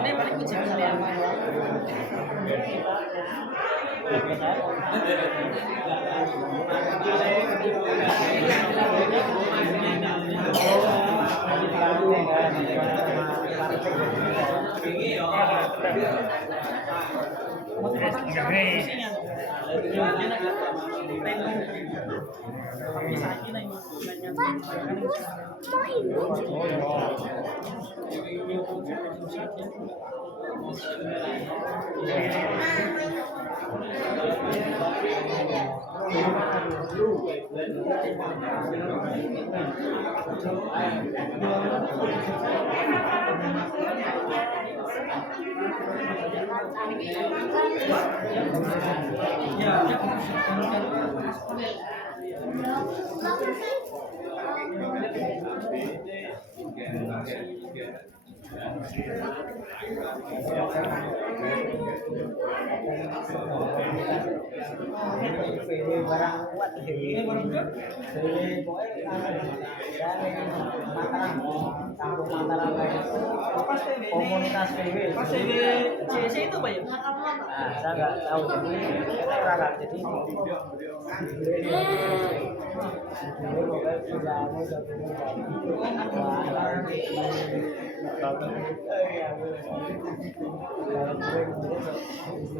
Ini paling kucing kalian. Komunitas PW. CC itu apa ya? Nah, saya nggak tahu jadi kita orang jadi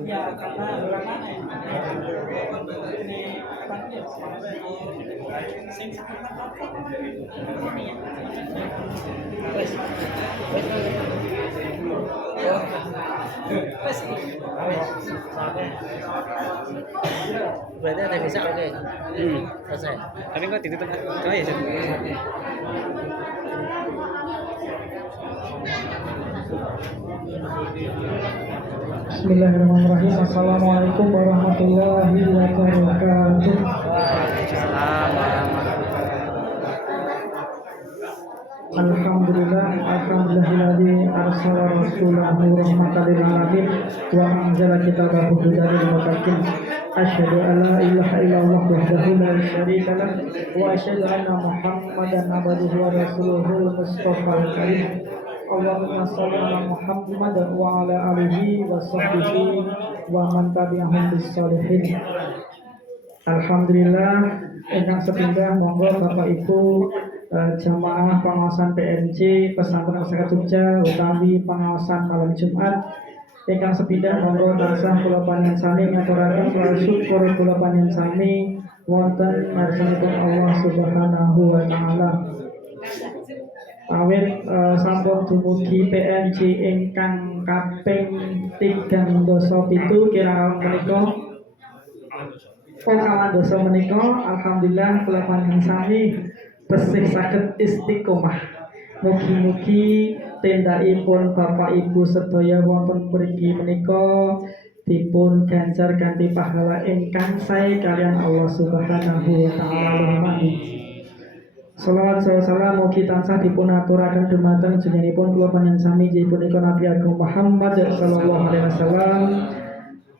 Ya karena ini berarti ada bisa oke. Selesai. Tapi kok ditutup kau ya sih? Bismillahirrahmanirrahim. Assalamualaikum warahmatullahi wabarakatuh. Alhamdulillahilladzi arsala rasulahu rahmatan lil alamin wa anzala kitabahu hudan lil muttaqin. Asyhadu an la ilaha illallah wahdahu la syarika lah wa asyhadu anna Muhammadan abduhu wa rasuluhul mustafal karim. Allahumma shalli ala Muhammad wa ala alihi wa sahbihi wa man tabi'ahum bis sholihin. Alhamdulillah, ingkang sepindah monggo Bapak Ibu jamaah pengawasan PNC Pesantren Masyarakat Jogja utawi pengawasan malam Jumat ingkang sepindah monggo tansah kula panjenengan ngaturaken rasa syukur kula panjenengan sami wonten ngarsanipun Allah Subhanahu wa taala. Awit sampun dumugi PNC ingkang kaping 37 kira menika kawan dosa menika alhamdulillah kula panjenengan sami besih saged istiqomah. Mugi-mugi tendakipun Bapak Ibu sedaya wonten mriki menika dipun ganjar kanthi pahala ingkang sae kalian Allah Subhanahu wa taala. Shalawat salam mugi tansah dipun aturaken dumateng jenenganipun kula panjenengan sami inggih punika Nabi Agung Muhammad sallallahu alaihi wasallam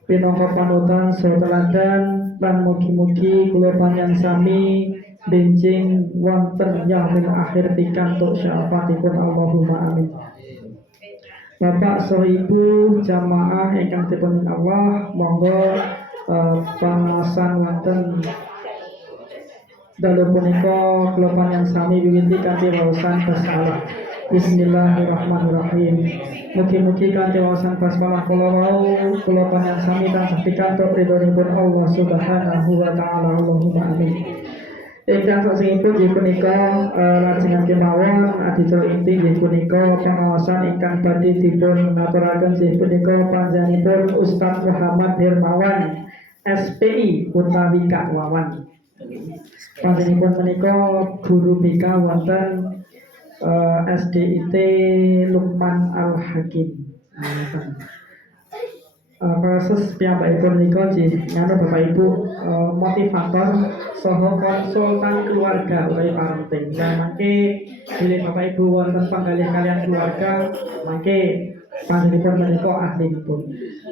pinangka panutan saha teladan lan mugi-mugi kula panjenengan sami benjing wonten yaumil akhir pikantuk syafaatipun Allahumma amin. Bapak saha Ibu jamaah ingkang dipun Allah monggo pangaosan wonten dalu punika kula panjenengan sami wiwiti kanthi waosan basmalah. Bismillahirrahmanirrahim. Mugi-mugi kanthi waosan basmalah kula wau kula panjenengan sami tansah pikantuk ridhonipun Allah Subhanahu wa taala. Allahumma amin. Ingkang saksipun inggih punika lajengan kemawon adicara inti inggih punika pengawasan ingkang badhe dipun aturaken inggih punika panjenenganipun Ustaz Muhammad Hermawan SPI utawi Kak Wawan. Panjenenganipun menika guru BK wonten SDIT Lukman Al Hakim. Proses piyambakipun menika nganu Bapak Ibu motivator saha konsultan keluarga utawi parenting. Lah mangke bilih Bapak Ibu wonten panggalih kalian keluarga mangke panjenenganipun menika ahlinipun.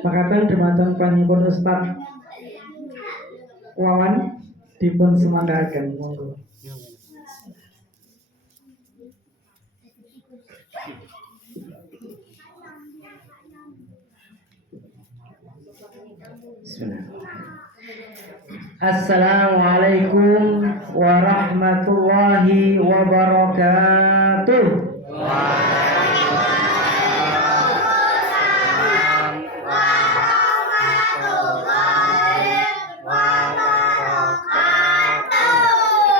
Makaten dumateng panjenenganipun Ustaz Wawan dipun semanggaken monggo. Assalamualaikum warahmatullahi wabarakatuh.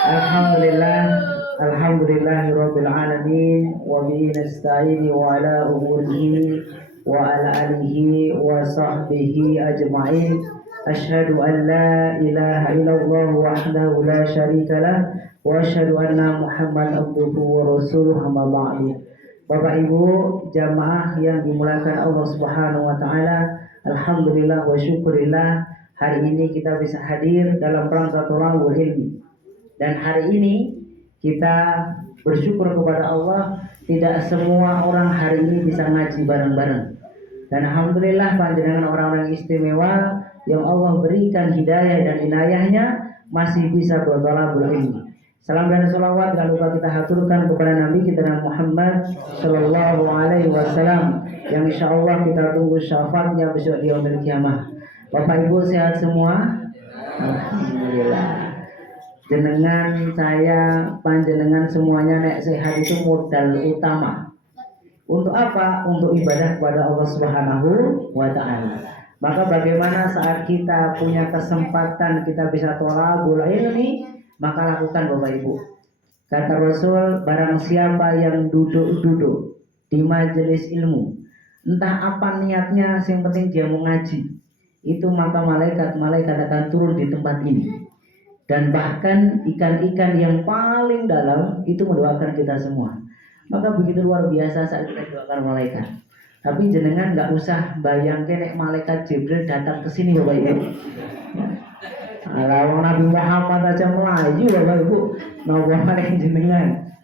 Alhamdulillah, alhamdulillahirabbil alamin wa bihi nasta'in wa ala umurihi wa ala alihi wa sahbihi ajma'in. Asyhadu an la ilaha illallah wahdahu la syarikalah wa asyhadu anna Muhammadan abduhu wa rasuluh, amma ba'du. Bapak Ibu jamaah yang dimuliakan Allah Subhanahu wa taala, alhamdulillah wa syukurillah, hari ini kita bisa hadir dalam rangka thalabul ilmi. Dan hari ini kita bersyukur kepada Allah, tidak semua orang hari ini bisa ngaji bareng-bareng. Dan alhamdulillah panjenengan orang-orang istimewa yang Allah berikan hidayah dan inayahnya masih bisa berthalabul ilmi. Salam dan salawat jangan lupa kita haturkan kepada Nabi kita Muhammad Sallallahu Alaihi Wasallam yang insya Allah kita tunggu syafaatnya besok di yaumil kiamah. Bapak Ibu sehat semua? Alhamdulillah. Jenengan, saya, panjenengan semuanya nek sehat itu modal utama. Untuk apa? Untuk ibadah kepada Allah Subhanahu wa taala. Maka bagaimana saat kita punya kesempatan kita bisa thalabul ilmi, maka lakukan Bapak Ibu. Kata Rasul, barang siapa yang duduk-duduk di majelis ilmu, entah apa niatnya, yang penting dia mau ngaji, itu maka malaikat akan turun di tempat ini. Dan bahkan ikan-ikan yang paling dalam itu mendoakan kita semua. Maka begitu luar biasa saat kita doakan malaikat. Tapi jenengan nggak usah bayangkan nek malaikat Jibril datang ke sini Bapak Ibu. Kalau Nabi Muhammad aja melaju Bapak Ibu, nopo malaikat jenengan.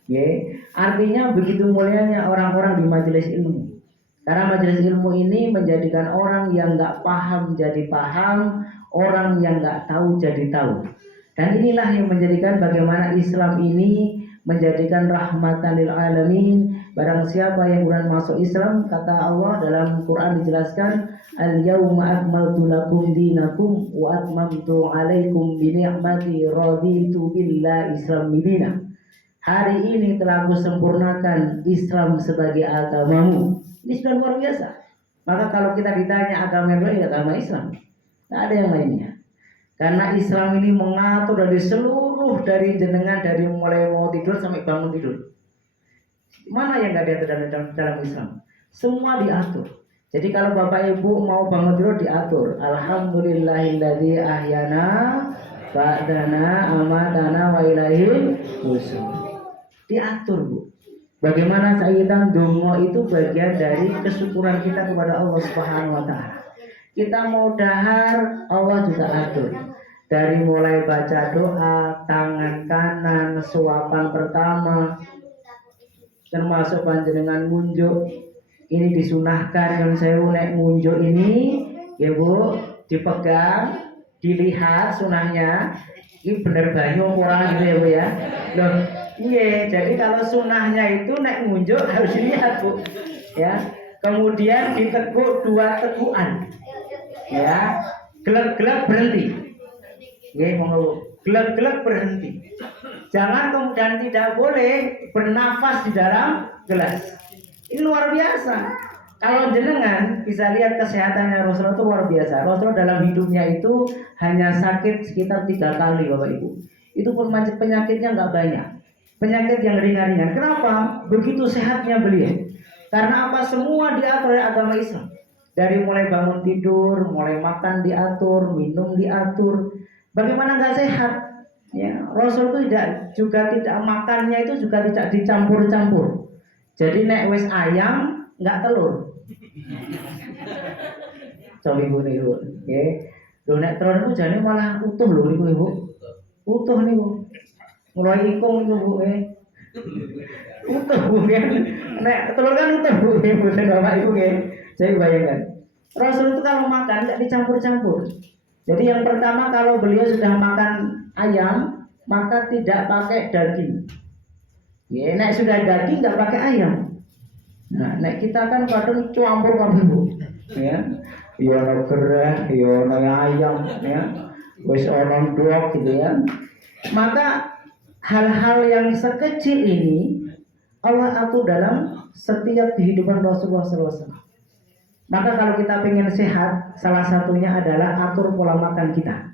Artinya begitu mulianya orang-orang di majelis ilmu. Karena majelis ilmu ini menjadikan orang yang nggak paham jadi paham, orang yang nggak tahu jadi tahu. Dan inilah yang menjadikan bagaimana Islam ini menjadikan rahmatan lil alamin. Barang siapa yang kemudian masuk Islam, kata Allah dalam Quran dijelaskan, al-yauma akmaltu lakum dinakum wa atmamtu alaikum bi ni'mati raditu billahi Islam dina. Hari ini telah aku sempurnakan Islam sebagai agamamu. Ini sudah luar biasa. Maka kalau kita ditanya agama yang lain, agama Islam, tidak ada yang lainnya. Karena Islam ini mengatur dari seluruh dari jenengan, dari mulai mau tidur sampai bangun tidur. Mana yang nggak diatur dalam Islam? Semua diatur. Jadi kalau Bapak Ibu mau bangun tidur diatur. Alhamdulillahilladzi ahyana ba'dana amatana wa ilaihil nusyur. Diatur Bu. Bagaimana Sayyidan dongo itu bagian dari kesyukuran kita kepada Allah Subhanahu wa taala. Kita mau dahar, Allah juga atur. Dari mulai baca doa, tangan kanan, suapan pertama, termasuk panjenengan ngunjuk. Ini disunahkan yang saya nek ngunjuk ini, ya Bu, dipegang, dilihat sunahnya. Ini bener banyu kurang gitu ya Bu ya. Loh, iya. Jadi kalau sunahnya itu nek ngunjuk harus dilihat Bu. Ya. Kemudian diteguk 2 tegukan. Ya, gelap-gelap berhenti. Ya, mau gelap-gelap berhenti. Jangan kemudian tidak boleh bernafas di dalam gelas. Ini luar biasa. Kalau jenengan bisa lihat kesehatannya Rasulullah itu luar biasa. Rasulullah dalam hidupnya itu hanya sakit sekitar 3 kali Bapak Ibu. Itu pun penyakitnya nggak banyak. Penyakit yang ringan-ringan. Kenapa? Begitu sehatnya beliau. Karena apa? Semua diatur oleh agama Islam. Dari mulai bangun tidur, mulai makan diatur, minum diatur. Bagaimana nggak sehat? Ya, Rasul itu juga tidak makannya itu juga tidak dicampur-campur. Jadi nek wis ayam nggak telur. Coba ibu nih Bu, lo nek telur itu jadi malah utuh loh ibu. Utuh nih Bu. Mulai ikung itu Bu, utuh Bu kan. Nek telur kan utuh Bu, bukan Bapak Ibu Jadi bayangkan, Rasul itu kalau makan tidak dicampur-campur. Jadi yang pertama kalau beliau sudah makan ayam, maka tidak pakai daging. Ya, nek sudah daging nggak pakai ayam. Nah, nek kita kan kadang campur Bu. Ya, iya gereh, iya ayam, ya. wis ono ndok gitu ya. Maka hal-hal yang sekecil ini Allah atur dalam setiap kehidupan Rasulullah SAW. Maka kalau kita ingin sehat, salah satunya adalah atur pola makan kita.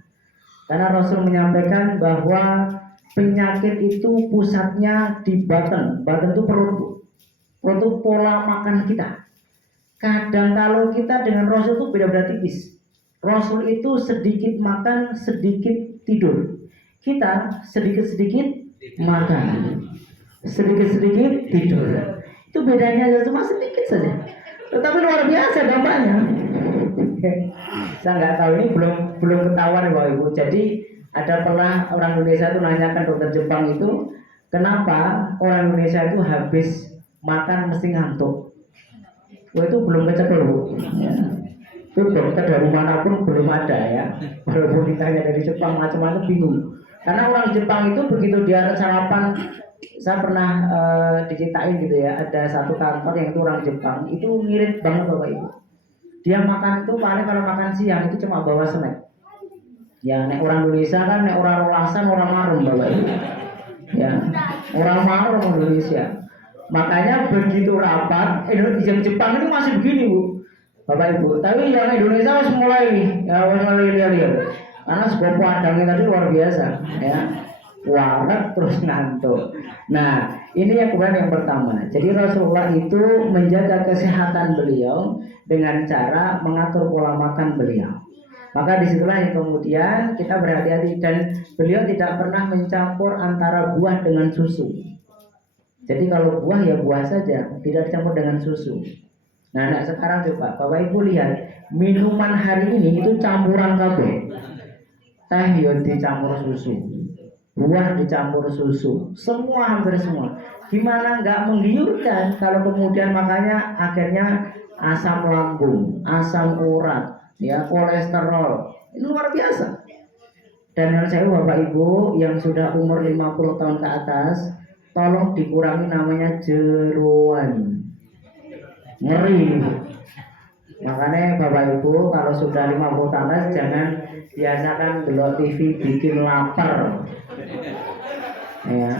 Karena Rasul menyampaikan bahwa penyakit itu pusatnya di badan. Badan itu perut. Perut itu pola makan kita. Kadang kalau kita dengan Rasul itu beda-beda tipis. Rasul itu sedikit makan, sedikit tidur. Kita sedikit-sedikit makan, sedikit-sedikit tidur. Itu bedanya cuma sedikit saja. Tetapi luar biasa dampaknya. Saya nggak tahu, ini belum ketahuan Bapak Ibu. Jadi ada pernah orang Indonesia itu nanyakan dokter Jepang itu, kenapa orang Indonesia itu habis makan mesti ngantuk. Wah, itu belum kecekel Bu. Ya. Itu dokter dari manapun belum ada ya. Walaupun ditanya dari Jepang macam-macam bingung. Karena orang Jepang itu begitu dia sarapan, saya pernah diceritain gitu ya, ada satu kantor yang itu orang Jepang, itu mirip banget Bapak Ibu. Dia makan itu paling kalau makan siang itu cuma bawa snack. Ya, nek orang Indonesia kan nek orang rolasan orang marem Bapak Ibu. Ya, orang marem Indonesia. Makanya begitu rapat, yang Jepang itu masih begini Bu, Bapak Ibu. Tapi yang Indonesia harus mulai lihat. Karena sebuah padangnya tadi luar biasa, ya, warak terus ngantuk. Nah, ini yang kemudian yang pertama. Jadi Rasulullah itu menjaga kesehatan beliau dengan cara mengatur pola makan beliau. Maka disitulah yang kemudian kita berhati-hati, dan beliau tidak pernah mencampur antara buah dengan susu. Jadi kalau buah ya buah saja, tidak dicampur dengan susu. Nah, sekarang coba Bapak Ibu lihat, minuman hari ini itu campuran kabeh. Teh yo dicampur susu, buah dicampur susu, semua hampir semua. Gimana nggak menggiurkan kalau kemudian makanya akhirnya asam lambung, asam urat, ya, kolesterol, ini luar biasa. Dan yang saya Bapak Ibu yang sudah umur 50 tahun ke atas, tolong dikurangi namanya jeroan, ngeri. Makanya Bapak Ibu kalau sudah 50 tahun atas jangan biasakan delok TV bikin lapar. Ya.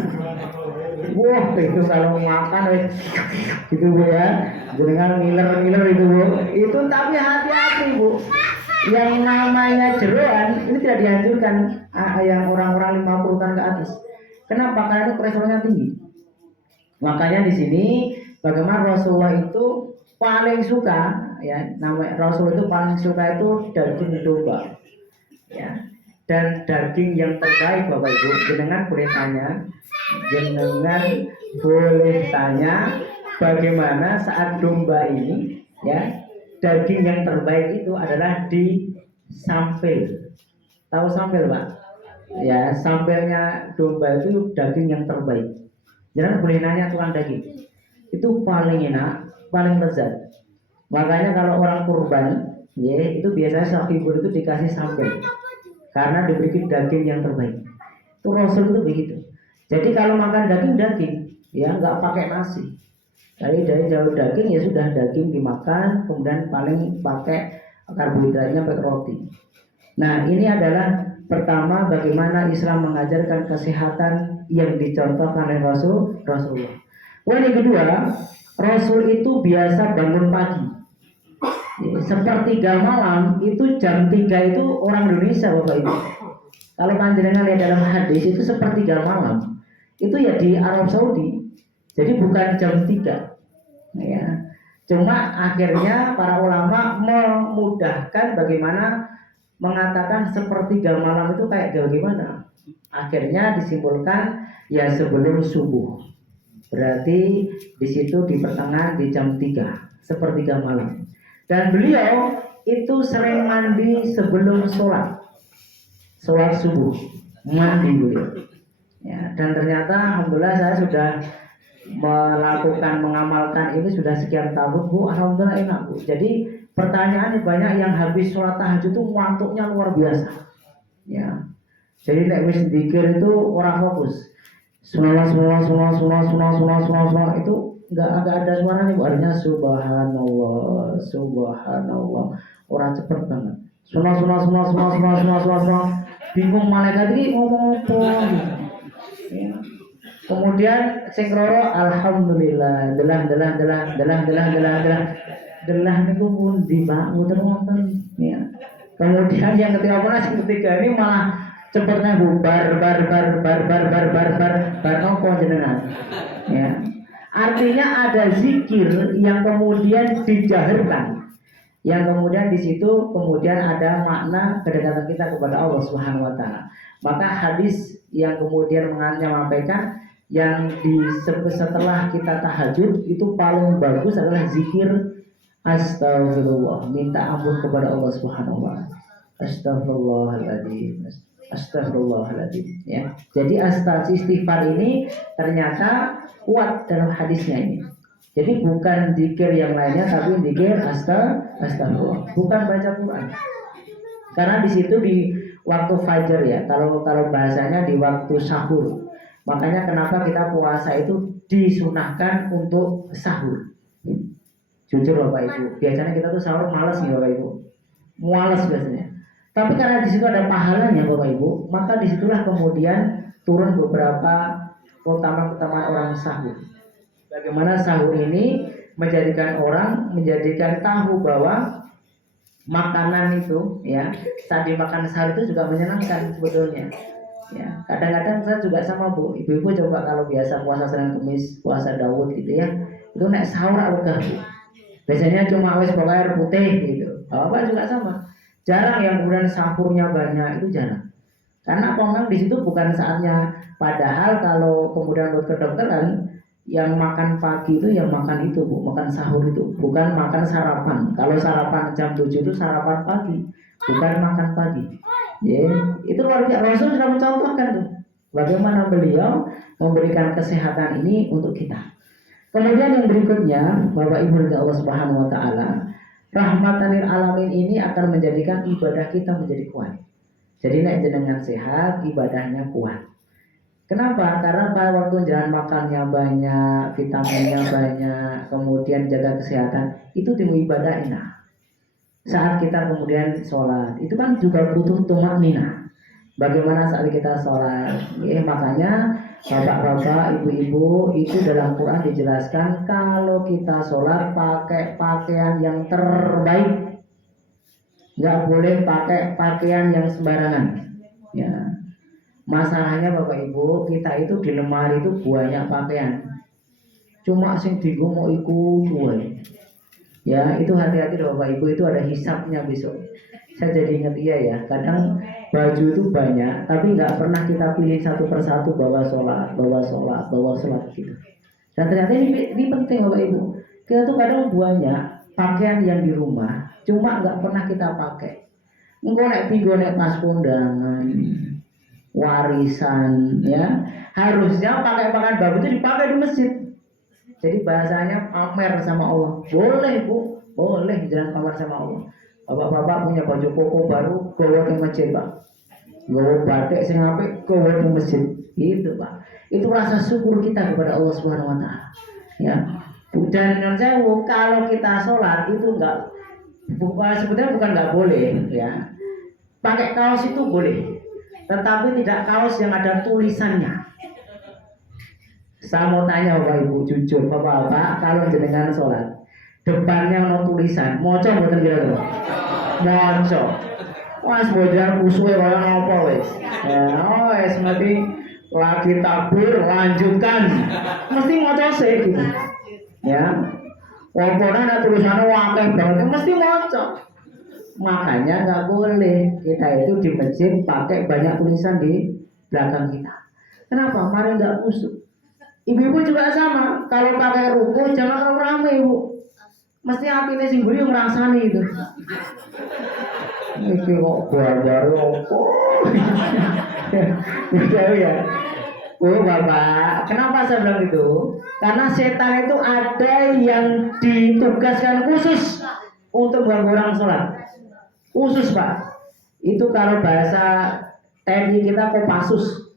Wah, itu kalau makan gitu Bu ya. Jangan ngiler-ngiler itu Bu. Itu tapi hati-hati Bu. Yang namanya jeroan ini tidak dianjurkan yang orang-orang 50 tahun ke atas. Kenapa? Karena itu kolesterolnya tinggi. Makanya di sini bagaimana Rasulullah itu paling suka, ya, namanya Rasul itu paling suka itu daging domba, ya, dan daging yang terbaik Bapak Ibu. Jenengan boleh tanya bagaimana saat domba ini, ya, daging yang terbaik itu adalah di sampel. Tahu sampel Pak? Ya, sampelnya domba itu daging yang terbaik. Jangan boleh nanya tukang daging. Itu paling enak, paling lezat. Makanya kalau orang kurban, ya, itu biasanya sahibur itu dikasih sampel karena diberi daging yang terbaik. Itu Rasul itu begitu. Jadi kalau makan daging, ya, nggak pakai nasi. Dari jauh daging ya sudah, daging dimakan, kemudian paling pakai karbohidratnya pakai roti. Nah, ini adalah pertama bagaimana Islam mengajarkan kesehatan yang dicontohkan oleh Rasulullah. Yang kedua, Rasul itu biasa bangun pagi. Sepertiga malam itu jam 3 itu orang Indonesia Bapak Ibu. Kalau panjenengan lihat dalam hadis itu sepertiga malam. Itu ya di Arab Saudi. Jadi bukan jam 3. Ya. Cuma akhirnya para ulama memudahkan bagaimana mengatakan sepertiga malam itu kayak bagaimana. Akhirnya disimpulkan ya sebelum subuh. Berarti di situ di pertengahan di jam 3, sepertiga malam. Dan beliau itu sering mandi sebelum sholat subuh, mandi beliau. Ya, dan ternyata alhamdulillah saya sudah mengamalkan ini sudah sekian tahun Bu. Alhamdulillah enak Bu. Jadi pertanyaannya banyak yang habis sholat tahajud itu ngantuknya luar biasa. Ya. Jadi nek wis zikir itu orang fokus. Semua itu enggak ada suaranya Bu. Artinya subhanallah. Orang cepet banget. Semua. bingung malaikat ini ngomong apa gitu. Ya. Kemudian sing loro alhamdulillah delah niku pundi Pak muter-muter ya. Kemudian yang ketiga ini malah cepetnya bubar nopo jenengan ya. Artinya ada zikir yang kemudian dijaharkan, yang kemudian di situ kemudian ada makna kedekatan kita kepada Allah Subhanahu wa taala. Maka hadis yang kemudian menyampaikan yang setelah kita tahajud itu paling bagus adalah zikir astagfirullah, minta ampun kepada Allah Subhanahu wa taala. Astagfirullahaladzim, astagfirullahaladzim ya. Jadi istighfar ini ternyata kuat dalam hadisnya ini. Jadi bukan zikir yang lainnya, tapi zikir astagfirullah, bukan baca Quran. Karena di situ di waktu fajar ya, kalau bahasanya di waktu sahur. Makanya kenapa kita puasa itu disunahkan untuk sahur. Jujur Bapak Ibu, biasanya kita tuh sahur malas nih Bapak Ibu, malas biasanya. Tapi karena di situ ada pahalanya Bapak Ibu, maka disitulah kemudian turun beberapa keutamaan orang sahur. Bagaimana sahur ini menjadikan tahu bahwa makanan itu ya, saat dimakan sahur itu juga menyenangkan sebetulnya. Ya, kadang-kadang saya juga sama Bu, ibu-ibu coba kalau biasa puasa Senin Kamis, puasa Daud gitu ya, itu naik sahur agak Bu. Biasanya cuma wes pakai air putih gitu. Bapak juga sama. Jarang yang kemudian sahurnya banyak, itu jarang. Karena memang di situ bukan saatnya. Padahal kalau kemudian buat kedokteran, yang makan pagi itu yang makan itu Bu, makan sahur itu, bukan makan sarapan. Kalau sarapan jam 7 itu sarapan pagi, bukan makan pagi. Ya, itu luar biasa. Rasul sudah mencontohkan tuh bagaimana beliau memberikan kesehatan ini untuk kita. Kemudian yang berikutnya, Bapak Ibu dari Allah Subhanahu wa taala, rahmatan lil alamin ini akan menjadikan ibadah kita menjadi kuat. Jadi nek jenengan sehat, ibadahnya kuat. Kenapa? Karena pada waktu jalan makannya banyak, vitaminnya banyak, kemudian jaga kesehatan, itu timbul ibadah enak. Saat kita kemudian sholat, itu kan juga butuh tumakninah. Bagaimana saat kita sholat? Makanya bapak-bapak, ibu-ibu, itu dalam Quran dijelaskan kalau kita sholat pakai pakaian yang terbaik, nggak boleh pakai pakaian yang sembarangan. Ya. Masalahnya Bapak Ibu, kita itu di lemari itu banyak pakaian, cuma sing dienggo mau ikut duwe. Ya, itu hati-hati Bapak Ibu, itu ada hisapnya besok. Saya jadi ingat ya, kadang baju itu banyak, tapi nggak pernah kita pilih satu persatu bawa sholat gitu. Dan ternyata ini penting Bapak Ibu. Kita tuh kadang banyak pakaian yang di rumah, cuma nggak pernah kita pakai. Engko nek tinggo nek pas kondangan, warisan ya, harusnya pakaian bagus itu dipakai di masjid. Jadi bahasanya pamer sama Allah. Boleh Bu, boleh jalan pamer sama Allah. Bapak-bapak punya baju koko baru, gawa ke masjid Pak. Gawa batik sing apik, gawa ke masjid. Itu Pak. Itu rasa syukur kita kepada Allah Subhanahu wa taala. Ya. Dan yang saya kalau kita sholat itu sebetulnya bukan nggak boleh ya. Pakai kaos itu boleh. Tetapi tidak kaos yang ada tulisannya. Saya mau tanya Bapak Ibu, jujur Bapak-bapak, kalau jenengan sholat depannya ada tulisan, moco mboten kira-kira? Moco. Mas bojar usuhe kaya apa wis? Ya, wis mesti lagi takbir lanjutkan. Mesti moco sih gitu. Ya. Walaupun ada tulisannya wakil banget, mesti moco. Makanya nggak boleh kita itu di masjid pakai banyak tulisan di belakang kita. Kenapa? Mari nggak kusuk. Ibu-ibu juga sama. Kalau pakai ruku jangan terlalu ramai Bu. Mesti hatinya sing guyu ngrasani itu. Iki kok gambar opo? Ya. Oh Bapak, kenapa saya bilang itu? Karena setan itu ada yang ditugaskan khusus untuk mengganggu orang sholat. Khusus Pak. Itu kalau bahasa TNI kita Kopassus.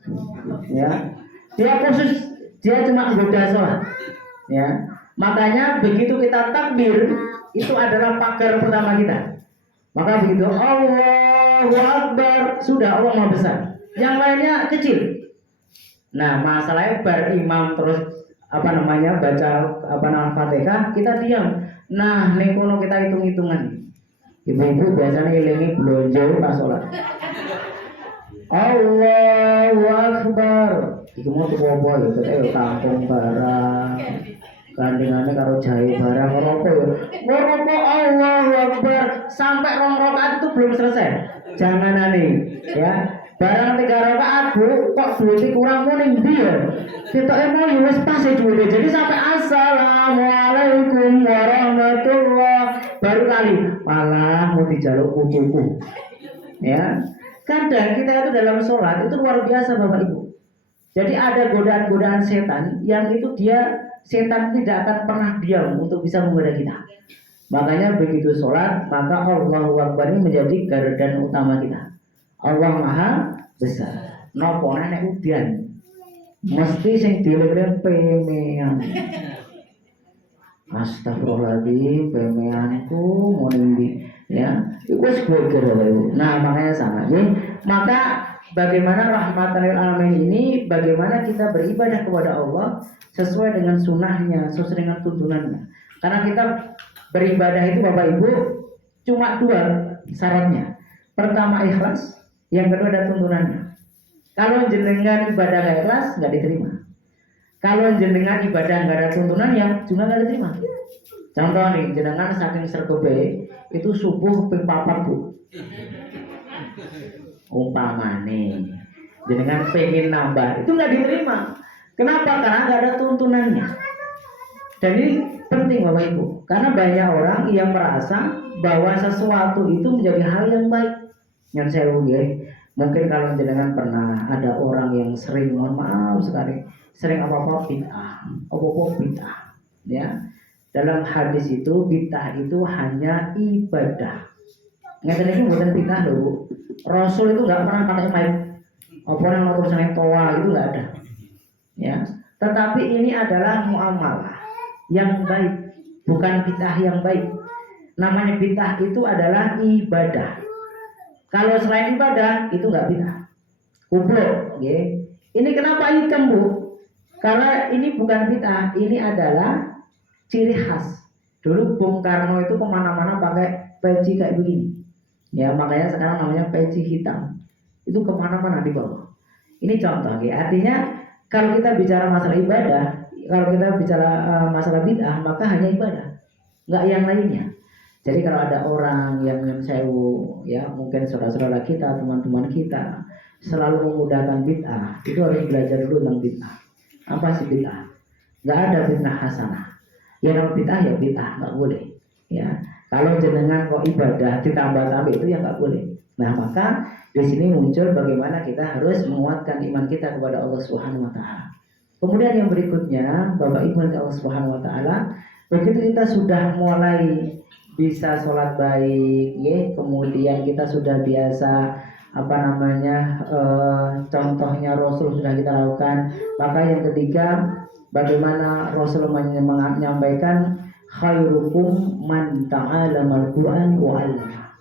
Ya. Dia khusus, dia cuma goda sholat. Ya. Makanya begitu kita takbir, itu adalah pagar pertama kita. Maka begitu Allahu Allahu Akbar, sudah Allah Maha besar. Yang lainnya kecil. Nah, masalahnya berimam terus baca Fatihah, kita diam. Nah, ning kono kita hitung-hitungan. Ibu-ibu biasanya ngilingi blonjo pas sholat. Allahu Akbar. Iku mau apa ya? Kita tampung barang. Kandingannya karo jahe barang ngerokok ya. Ngerokok Allahu Akbar sampai rong rakaat itu belum selesai. Jangan aneh, ya. Barang 3 rakaat Bu, kok duitnya kurang mau ning ndi ya? Ketoke mau ya wis pas ya duitnya. Jadi sampai assalamualaikum warahmatullah baru kali malah mau dijaluk kukuku. Ya. Kadang kita itu dalam sholat itu luar biasa Bapak Ibu. Jadi ada godaan-godaan setan yang itu setan tidak akan pernah diam untuk bisa menggoda kita. Makanya begitu sholat maka Allahu Akbar ini menjadi garda utama kita. Allah Maha besar. Napa nek udian mesti sing dilelem pemean. Astagfirullahaladzim, pemeanku mau ndi ya. Iku wis geger Bapak. Nah, makanya sama ya. Maka bagaimana rahmatan lil alamin ini, bagaimana kita beribadah kepada Allah sesuai dengan sunnahnya, sesuai dengan tuntunannya. Karena kita beribadah itu Bapak Ibu cuma 2 syaratnya. Pertama ikhlas, yang kedua ada tuntunannya. Kalau jenengan ibadah nggak ikhlas nggak diterima. Kalau jenengan ibadah nggak ada tuntunannya juga nggak diterima. Contoh nih, jenengan saking sergebe itu subuh ping 4 Bu. Umpamane jenengan pengen nambah itu nggak diterima. Kenapa? Karena nggak ada tuntunannya. Dan ini penting Bapak Ibu, karena banyak orang yang merasa bahwa sesuatu itu menjadi hal yang baik. Yang saya mungkin kalau jenengan pernah ada orang yang sering, mohon maaf sekali, sering apa-apa bid'ah, ya. Dalam hadis itu bid'ah itu hanya ibadah. Ngeten iki bukan bid'ah lho, Bu. Rasul itu nggak pernah pakai mic. Apa yang urusan toa itu nggak ada. Ya. Tetapi ini adalah muamalah yang baik, bukan bid'ah yang baik. Namanya bid'ah itu adalah ibadah. Kalau selain ibadah itu nggak bid'ah. Kubluk, ya. Ini kenapa hitam Bu? Karena ini bukan bid'ah, ini adalah ciri khas. Dulu Bung Karno itu kemana-mana pakai peci kayak begini. Ya makanya sekarang namanya peci hitam. Itu kemana-mana dibawa. Ini contoh, ya. Artinya kalau kita bicara masalah ibadah, kalau kita bicara masalah bid'ah, maka hanya ibadah, nggak yang lainnya. Jadi kalau ada orang yang sewu, ya mungkin saudara-saudara kita, teman-teman kita selalu memudahkan bid'ah, itu harus belajar dulu tentang bid'ah. Apa sih bid'ah? Nggak ada bid'ah hasanah. Ya kalau bid'ah ya bid'ah, nggak boleh. Ya kalau jenengan kok ibadah ditambah-tambah itu ya nggak boleh. Nah maka di sini muncul bagaimana kita harus menguatkan iman kita kepada Allah Subhanahu Wa Taala. Kemudian yang berikutnya, Bapak Ibu Allah Subhanahu Wa Taala, begitu kita sudah mulai bisa sholat baik, ya, kemudian kita sudah biasa contohnya Rasul sudah kita lakukan. Maka yang ketiga, bagaimana Rasul menyampaikan khairukum man ta'alamal Quran wa 'allama.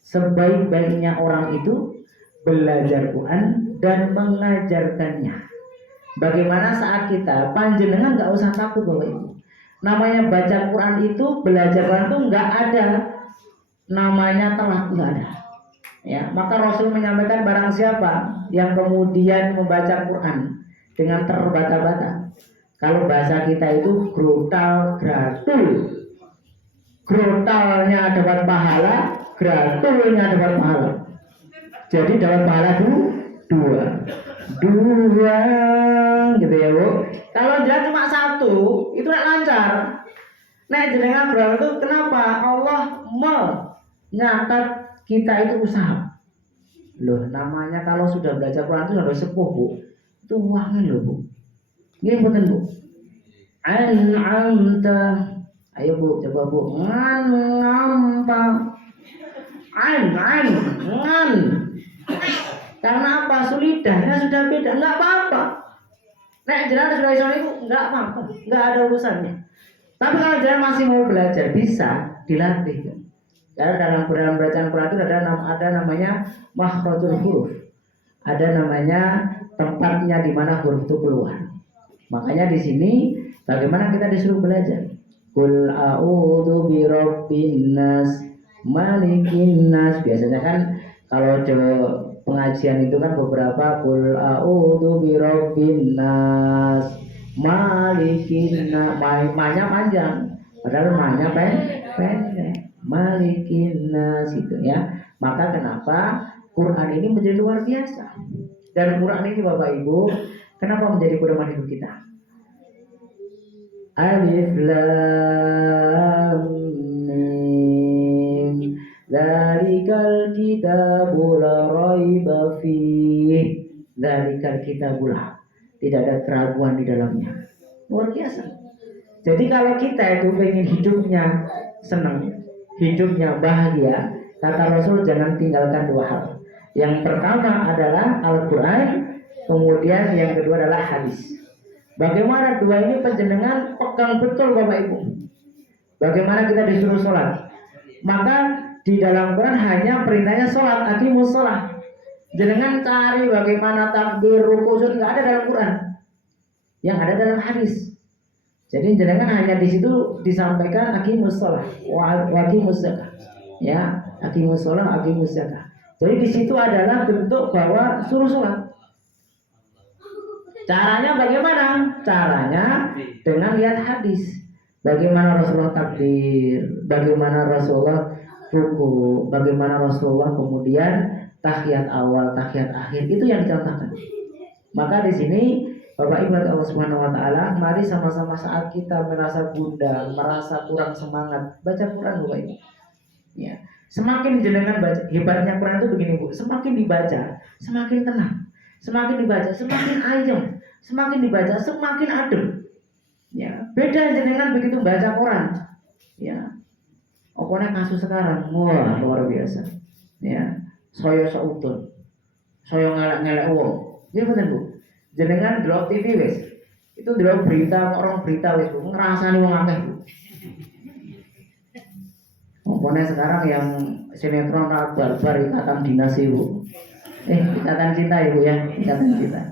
Sebaik-baiknya orang itu belajar Quran dan mengajarkannya. Bagaimana saat kita panjenengan nggak usah takut Bapak Ibu. Namanya baca Quran itu, belajar Quran itu nggak ada namanya telat, nggak ada. Ya, maka Rasul menyampaikan barang siapa yang kemudian membaca Quran dengan terbata-bata. Kalau bahasa kita itu grotal gratul. Grotalnya dapat pahala, gratulnya dapat pahala. Jadi dapat pahala dua gitu ya Bu. Kalau dia cuma 1 itu tidak lancar. Nah jenengan berapa itu kenapa Allah menyatat kita itu usaha. Loh namanya kalau sudah belajar Quran itu harus sepuh Bu. Itu uangnya loh Bu. Ini betul Bu. An'amta. Ayo Bu coba Bu. An'amta. An. Karena apa? Sulidahnya sudah beda, enggak apa-apa. Nek jenengan sudah iso niku enggak apa-apa, enggak ada urusannya. Tapi kalau jenengan masih mau belajar bisa dilatih. Karena dalam bacaan Quran itu ada namanya makhrajul huruf. Ada namanya tempatnya di mana huruf itu keluar. Makanya di sini bagaimana kita disuruh belajar. Qul a'udzu birabbin nas, malikin nas. Biasanya kan kalau di pengajian itu kan beberapa qul a'udzu birabbin nas, malikin nas. Ma-nya panjang, padahal ma-nya pendek. Malikin nas itu ya. Maka kenapa Quran ini menjadi luar biasa. Dan Quran ini Bapak Ibu, kenapa menjadi pedoman hidup kita? Alif Lam Mim, dzalikal kitabul la raiba fiih, dzalikal kitabul, tidak ada keraguan di dalamnya. Luar biasa. Jadi kalau kita itu pengen hidupnya senang, hidupnya bahagia, kata Rasul jangan tinggalkan dua hal. Yang pertama adalah Al-Quran, kemudian yang kedua adalah hadis. Bagaimana dua ini penjenengan pegang betul Bapak Ibu. Bagaimana kita disuruh sholat. Maka di dalam Quran hanya perintahnya sholat, aqimus sholat. Jenengan cari bagaimana takbir, ruku, sujud, nggak ada dalam Quran. Yang ada dalam hadis. Jadi jenengan hanya di situ disampaikan aqimus sholat, wa aqimus zakah. Ya, aqimus sholat, aqimus zakah. Jadi di situ adalah bentuk bahwa suruh sholat. Caranya bagaimana? Caranya dengan lihat hadis. Bagaimana Rasulullah takbir, bagaimana Rasulullah ruku, bagaimana Rasulullah kemudian tahiyat awal, tahiyat akhir, itu yang dicontohkan. Maka di sini Bapak Ibu Allah Subhanahu wa taala, mari sama-sama saat kita merasa gundah, merasa kurang semangat, baca Quran Bapak Ibu. Ya. Semakin jenengan baca, hebatnya Quran itu begini Bu, semakin dibaca, semakin tenang. Semakin dibaca, semakin ayem. Semakin dibaca, semakin adem. Ya, beda jenengan begitu baca Quran. Ya. Opone kasus sekarang, wah luar biasa. Ya, saya sautun. Saya ngelak-ngelak wong. Ya bener Bu. Jenengan delok TV wis. Itu delok berita, orang berita wis Bu, ngrasani wong akeh Bu. Pokoknya sekarang yang sinetron barbar Ikatan Dinas Ibu, Ikatan Cinta Ibu ya, Ikatan Cinta.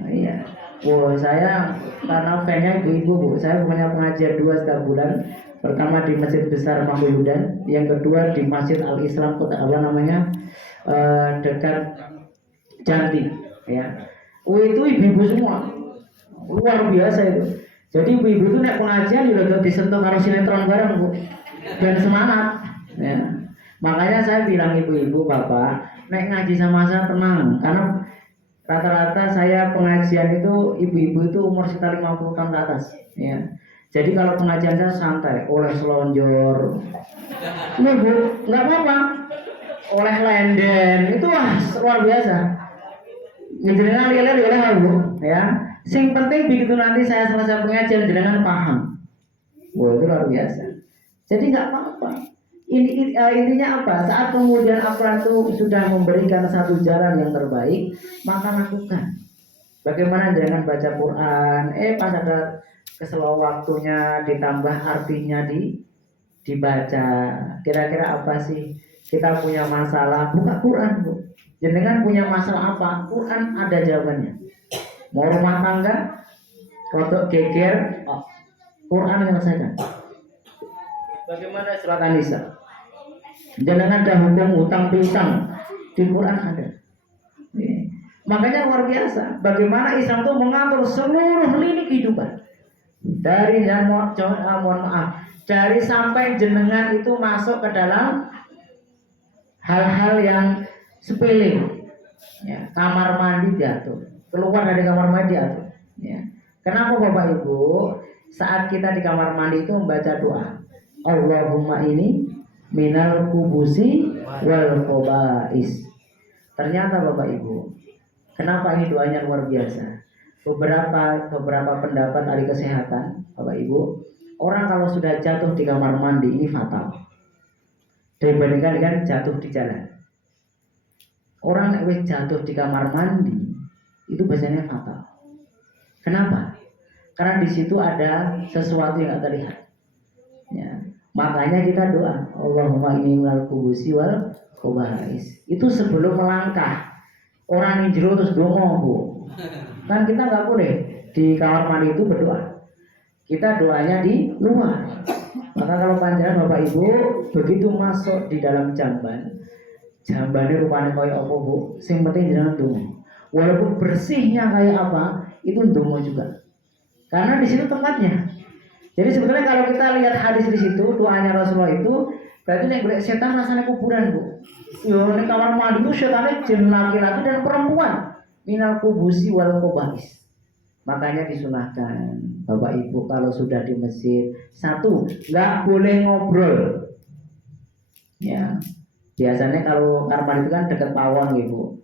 Oh, iya. Wow, saya karena fannya ibu-ibu Bu, saya punya pengajian 2 setiap bulan. Pertama di Masjid Besar Paguyudan, yang kedua di Masjid Al Islam Kota apa namanya dekat Janti. Ya, itu ibu-ibu semua, luar biasa itu. Jadi ibu-ibu itu naik pengajian juga disentuh karo sinetron bareng Bu. Dan semangat ya. Makanya saya bilang ibu-ibu bapak naik ngaji sama saya tenang, karena rata-rata saya pengajian itu ibu-ibu itu umur sekitar 50 tahun ke atas ya. Jadi kalau pengajian saya santai, oleh selonjor ini Bu, nggak apa-apa, oleh lenden itu wah luar biasa. Jenengan lihat oleh Bu ya. Sing penting begitu nanti saya selesai pengajian jenengan paham. Wah itu luar biasa. Jadi nggak apa-apa. Intinya apa? Saat kemudian Al-Quran itu sudah memberikan satu jalan yang terbaik, maka lakukan. Bagaimana jangan baca Quran? Pas ada keselau waktunya ditambah artinya dibaca. Kira-kira apa sih? Kita punya masalah, buka Quran Bu. Jenengan punya masalah apa? Quran ada jawabannya. Mau rumah tangga, rotok geger, Quran menyelesaikan. Bagaimana surat An-Nisa? Jangan ada hukum utang piutang, di Quran ada. Makanya luar biasa. Bagaimana Islam itu mengatur seluruh lini kehidupan. Dari mohon maaf, dari sampai jenengan itu masuk ke dalam hal-hal yang sepele. Ya, kamar mandi diatur, keluar dari kamar mandi diatur. Ya. Kenapa Bapak Ibu? Saat kita di kamar mandi itu membaca doa. Allahumma ini minal kubusi wal khobais. Ternyata Bapak Ibu, kenapa ini doanya luar biasa? Beberapa pendapat ahli kesehatan, Bapak Ibu, orang kalau sudah jatuh di kamar mandi ini fatal. Dibandingkan dengan jatuh di jalan. Orang yang jatuh di kamar mandi itu biasanya fatal. Kenapa? Karena di situ ada sesuatu yang tidak terlihat. Ya. Makanya kita doa, Allahumma inni minal khubusi wal khaba'is. Itu sebelum melangkah. Orang yang jero terus dongo, Bu. Kan kita nggak boleh di kamar mandi itu berdoa. Kita doanya di luar. Maka kalau panjenengan Bapak Ibu begitu masuk di dalam jambannya rupanya kayak apa, Bu? Yang penting jangan dongo. Walaupun bersihnya kayak apa, itu dongo juga. Karena di situ tempatnya. Jadi sebetulnya kalau kita lihat hadis di situ, doanya Rasulullah itu berarti yang golek setan rasanya kuburan, Bu. Yo ning kamar mandi itu setannya jin laki-laki dan perempuan. Minal kubusi wal khaba'is. Makanya disunahkan Bapak Ibu kalau sudah di masjid, satu, nggak boleh ngobrol. Ya. Biasanya kalau kamar mandi itu kan dekat pawon gitu.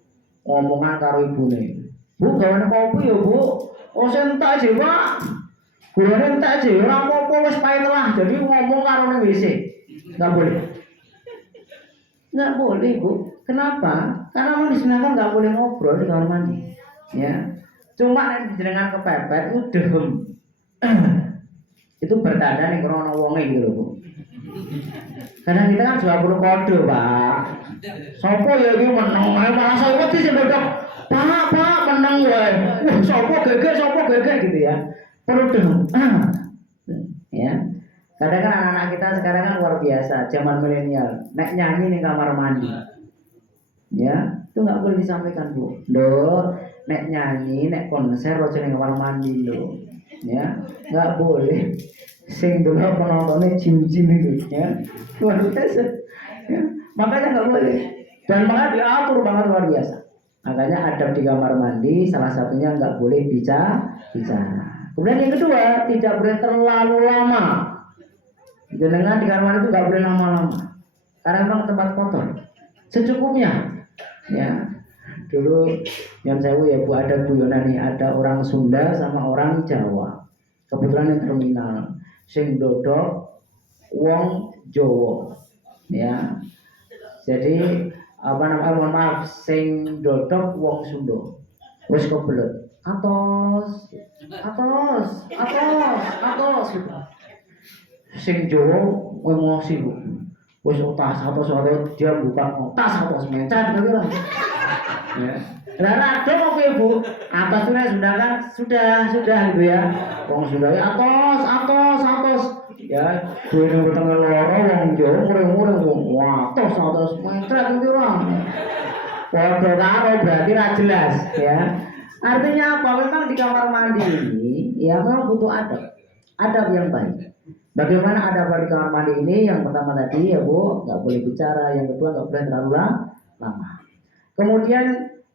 Ngomongan karo ibune. Bu, gawane kopi ya, Bu. Oh, sentak aja, Pak. Gulane entek aja, ora apa-apa wis pahit lah. Jadi ngomong karo ning WC. Enggak boleh. Enggak boleh, Bu. Kenapa? Karena memang disunahkan enggak boleh ngobrol di kamar mandi. Ya. Cuma jenengan kepepet itu dehem. Itu bertanda ning krono wonge gitu lho, Bu. Karena kita kan 20 kode, Pak. Sopo ya iki meneng, ae malah saya wedi sing ndok. Pak, meneng wae. Wah, sopo gegek gitu ya. Perlu dehem. Ya. Kadang kan anak-anak kita sekarang kan luar biasa, zaman milenial. Nek nyanyi ning kamar mandi. Ya, itu enggak boleh disampaikan, Bu. Loh, nek nyanyi, nek konser aja ning kamar mandi lho. Ya, enggak boleh. Sing dulu penontonnya jim-jim itu ya. Luar biasa. Ya. Makanya enggak boleh. Dan makanya diatur banget luar biasa. Makanya adab di kamar mandi salah satunya enggak boleh bicara. Kemudian yang kedua, tidak boleh terlalu lama. Jenengan di kamar mandi itu enggak boleh lama-lama. Karena memang tempat kotor. Secukupnya. Ya. Dulu yang saya ya Bu, ada guyonan nih, ada orang Sunda sama orang Jawa. Kebetulan yang terminal sing dodok wong Jawa. Ya. Jadi mohon maaf, sing dodok wong Sunda. Wis kebelet. Atos. Gitu. Sing Jawa emosi, Bu. Wis tas atos dia buka tas atos mencet gitu lah. Ya. Lah ada kok Bu. Atas itu sudah kan sudah gitu ya. Wong Sunda atos. Ya, duwe nang tengah loro wong Jawa mureng-mureng wong. Wah, atos mencet gitu lah. Padha karo berarti ra jelas ya. Artinya apa? Memang di kamar mandi ini ya memang butuh adab yang baik. Bagaimana adab di kamar mandi ini? Yang pertama tadi ya Bu, nggak boleh bicara. Yang kedua nggak boleh terlalu lama. Kemudian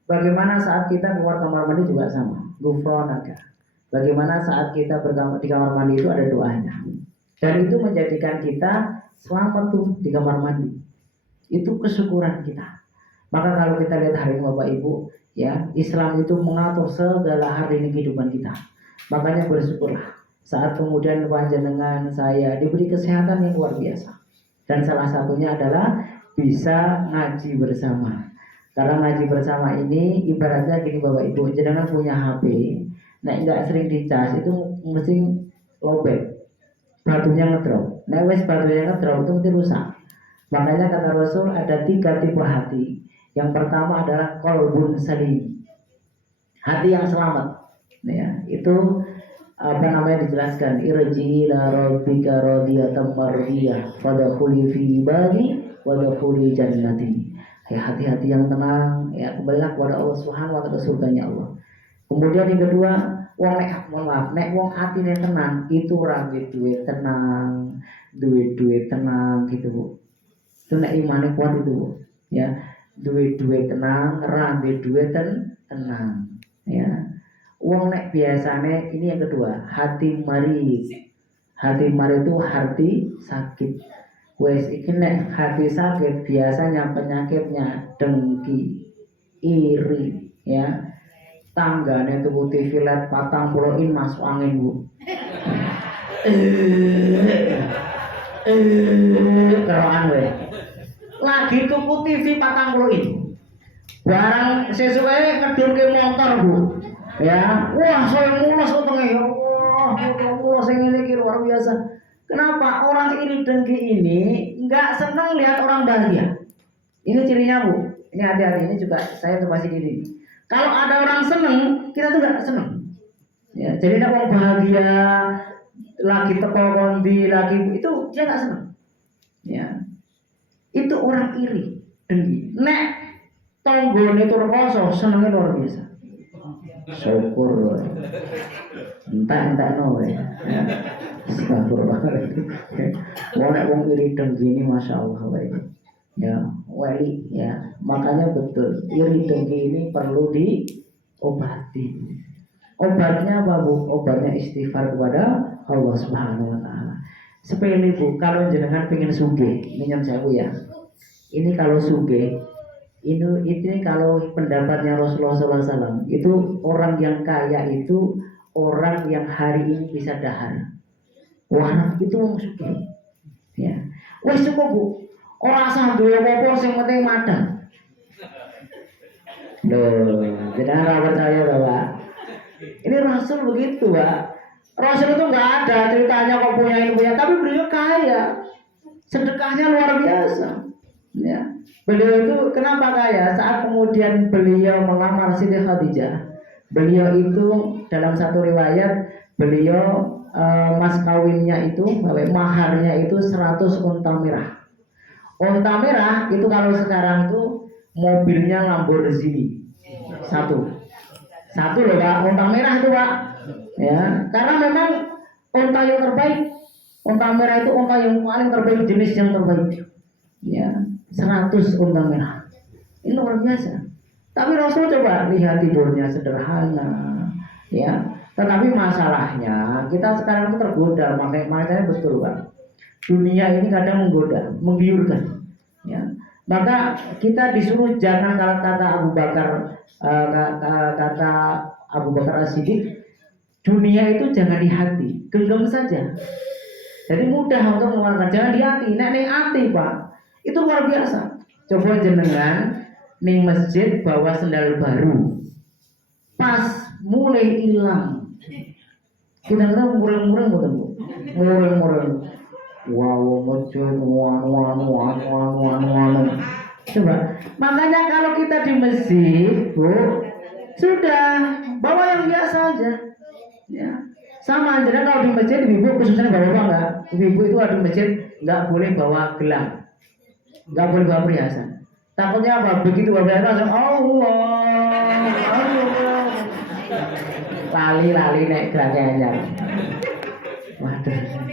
bagaimana saat kita keluar kamar mandi juga sama. Ghufranaka. Bagaimana saat kita di kamar mandi itu ada doanya. Dan itu menjadikan kita selamat tuh di kamar mandi. Itu kesyukuran kita. Maka kalau kita lihat hari ini Bapak Ibu, ya Islam itu mengatur segala hari ini kehidupan kita. Makanya bersyukurlah saat kemudian panjenengan saya diberi kesehatan yang luar biasa. Dan salah satunya adalah bisa ngaji bersama. Karena ngaji bersama ini ibaratnya gini Bapak Ibu, jangan punya HP, nek enggak sering dicas itu mesti lobet, batunya ngedrop. Nek wes batunya ngedrop itu mesti rusak. Makanya kata Rasul ada 3 tipe hati. Yang pertama adalah qalbun salim, hati yang selamat. Ya, itu dijelaskan irji ila rabbika radiyatan mardiyah fadkhuli fi ibadi wadkhuli jannati. Ya, hati-hati yang tenang, ya kembalilah kepada Allah Subhanahu wa taala, surganya Allah. Kemudian yang kedua, nek wong atine tenang itu ora duwe tenang, duwe tenang gitu Bu. Itu nek imane kuat itu Bu. Ya, duwe tenang, ora duwe tenang. Ya. Wong nek biasane ini yang kedua, hati mari. Hati mari itu hati sakit. Wes iki nek hati sakit biasanya penyakitnya dengki, iri, ya. Tanggane tuku TV LED 40 in masuk angin Bu. Keroan we. Lagi tuku TV 40 in. Barang sesuai ngedurke motor Bu. Ya, wah saya mulus utenge ya Allah, mulus sing ngene iki luar biasa. Kenapa orang iri dengki ini nggak senang lihat orang bahagia? Ini cirinya Bu. Ini hati-hati, ini juga saya terpasi diri. Kalau ada orang senang, kita tuh nggak senang. Ya, jadi orang bahagia, lagi teko kondi, lagi itu dia nggak senang. Ya, itu orang iri dengki. Nek tonggone tur koso senengnya luar biasa. Syukur. Entah no ya. Astagfirullahaladzim. Nek wong iri dengki ini masya Allah baik. Ya, wali ya. Makanya betul iri dengki ini perlu diobati. Obatnya apa Bu? Obatnya istighfar kepada Allah Subhanahu wa taala. Sepele Bu, kalau jenengan pengen sugih, minyak sewu ya. Ini kalau sugih, ini kalau pendapatnya Rasulullah SAW, itu orang yang kaya itu orang yang hari ini bisa dahar. Wah, itu wong sugih. Ya. Wes cukup Bu. Ora usah duwe apa-apa sing penting madang. Loh, jenengan ora percaya Bapak. Ini Rasul begitu Pak. Rasul itu nggak ada ceritanya kok punya ini punya, tapi beliau kaya, sedekahnya luar biasa. Ya, beliau itu kenapa kaya? Saat kemudian beliau melamar Siti Khadijah, beliau itu dalam satu riwayat beliau mas kawinnya itu, maharnya itu 100 unta merah. Unta merah itu kalau sekarang itu mobilnya Lamborghini satu loh Pak, unta merah itu Pak. Ya, karena memang unta yang terbaik, unta merah itu unta yang paling terbaik, jenis yang terbaik. Ya, 100 unta merah. Ini luar biasa. Tapi Rasul coba lihat tidurnya sederhana, ya. Tetapi masalahnya kita sekarang itu tergoda, makanya betul Pak. Dunia ini kadang menggoda, menggiurkan. Ya. Maka kita disuruh jangan kata Abu Bakar As-Siddiq, dunia itu jangan di hati, genggam saja. Jadi mudah untuk mengeluarkan, jangan di hati, nek hati Pak. Itu luar biasa. Coba jenengan ning masjid bawa sendal baru, pas mulai hilang, kita mureng-mureng betul Bu, mureng-mureng. Wow, coba. Makanya kalau kita di masjid, Bu, sudah bawa yang biasa aja. Ya. Sama aja kalau di masjid, ibu khususnya bawa apa enggak? Ibu itu di masjid enggak boleh bawa gelang, enggak boleh bawa perhiasan. Takutnya apa? Begitu bawa perhiasan, Allah, lali naik gelangnya. Waduh.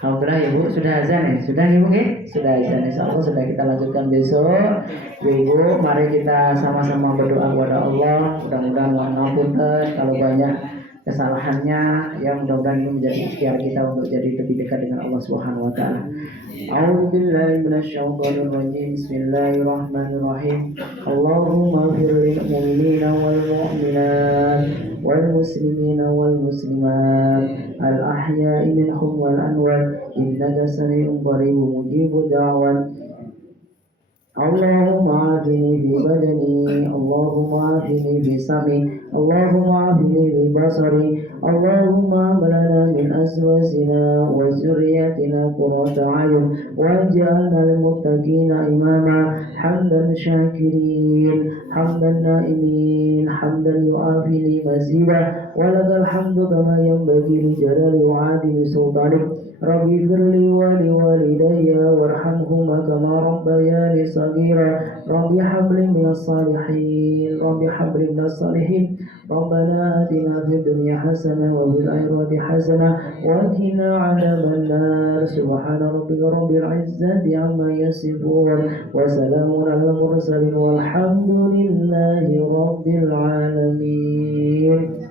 Alhamdulillah ya Bu, sudah azan ya? Sudah ya Bu ya? Sudah azan, insyaallah sudah kita lanjutkan besok. Ibu, mari kita sama-sama berdoa kepada Allah. Mudah-mudahan mohon ngapunten kalau banyak kesalahannya, yang mudah-mudahan ini menjadi ikhtiar kita untuk jadi lebih dekat dengan Allah Subhanahu wa taala. A'udzubillahi minasyaitonir rajim. Bismillahirrahmanirrahim. Allahumma ighfir lil mu'minina wal mu'minat wal muslimina wal muslimat al ahya'i minhum wal amwat innaka samii'un qariibun mujibud da'wat. Allahumma afini bi badani, Allahumma afini bi sami, Allahumma afini bi basari, Allahumma balana min azwajina wa zurriyatina qurrata a'yun waj'alna lil muttaqina imama. Hamdan syakirin, hamdan na'imin, hamdan yu'afini mazida, wa lakal hamdu kama yanbaghi li jalali wa 'azimi sultanik. Rabbi firli wa liwalidayya warhamhuma kama rabbayani saghira. Rabbi habli minas salihin, Rabbi habli minas salihin. Rabbana atina fid dunya hasanah wa fil akhirati hasanah wa qina 'adzaban nar. Subhana rabbika rabbil izzati amma yasifun wa salamun 'alal mursalin walhamdulillahi rabbil alamin.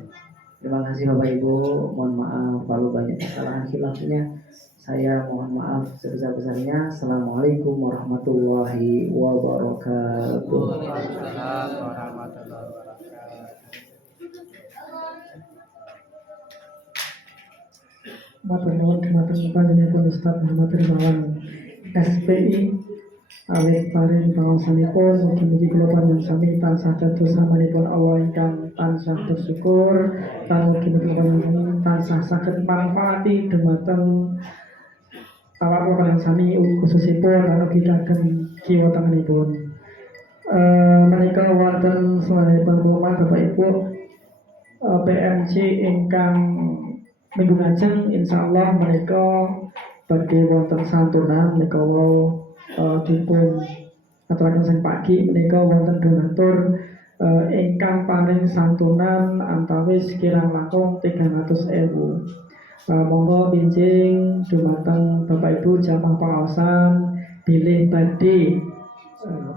Terima kasih Bapak Ibu, mohon maaf kalau banyak kesalahan khilafnya. Saya mohon maaf sebesar-besarnya. Assalamualaikum warahmatullahi wabarakatuh. Matur nuwun dumateng panjenengan Ustaz Muhammad Rimawan SPI awit paring pangaosanipun, mugi-mugi kula panjenengan sami tansah dados samanipun Allah ingkang tansah bersyukur, lan mugi-mugi panjenengan tansah saged manfaati dumateng awak kalian sami khususipun anugihaken kiwa tanganipun. Menika wonten sanesipun Bapak Ibu PMC ingkang minggu ngajeng insyaallah menika badhe wonten santunan menika wau dipun aturaken sing pagi menika wonten donatur ingkang paring santunan antawis kirang langkung 300.000. Monggo pinjing dumateng Bapak Ibu jamaah paosan bilih badhe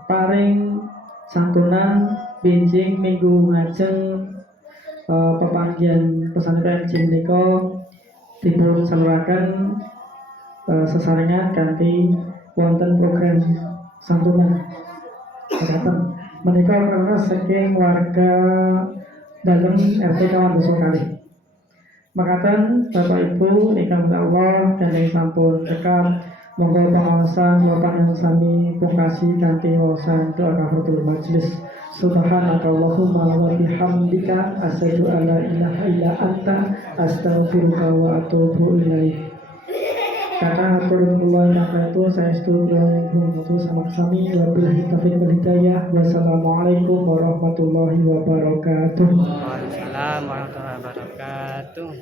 paring santunan pinjing minggu ngajeng pepanggihan pesantren menika dipun saluraken sesarengan kanthi wonten program santunan. Kadaten menika karena saking warga dalem RT kawan desa kali. Makaten Bapak Ibu ingkang Allah kalian sampun tekap monggo pangawasan Bapak yang sami pungkasi kanthi wawasan doa kafaratul majelis. Subhanakallahumma wa bihamdika asyhadu an la ilaha illa anta astaghfiruka wa atubu ilaik. Kakak aturun kula ingkang saya setuju untuk sama sami wabillahi taufiq wal hidayah. Wassalamualaikum warahmatullahi wabarakatuh. Waalaikumsalam warahmatullahi wabarakatuh.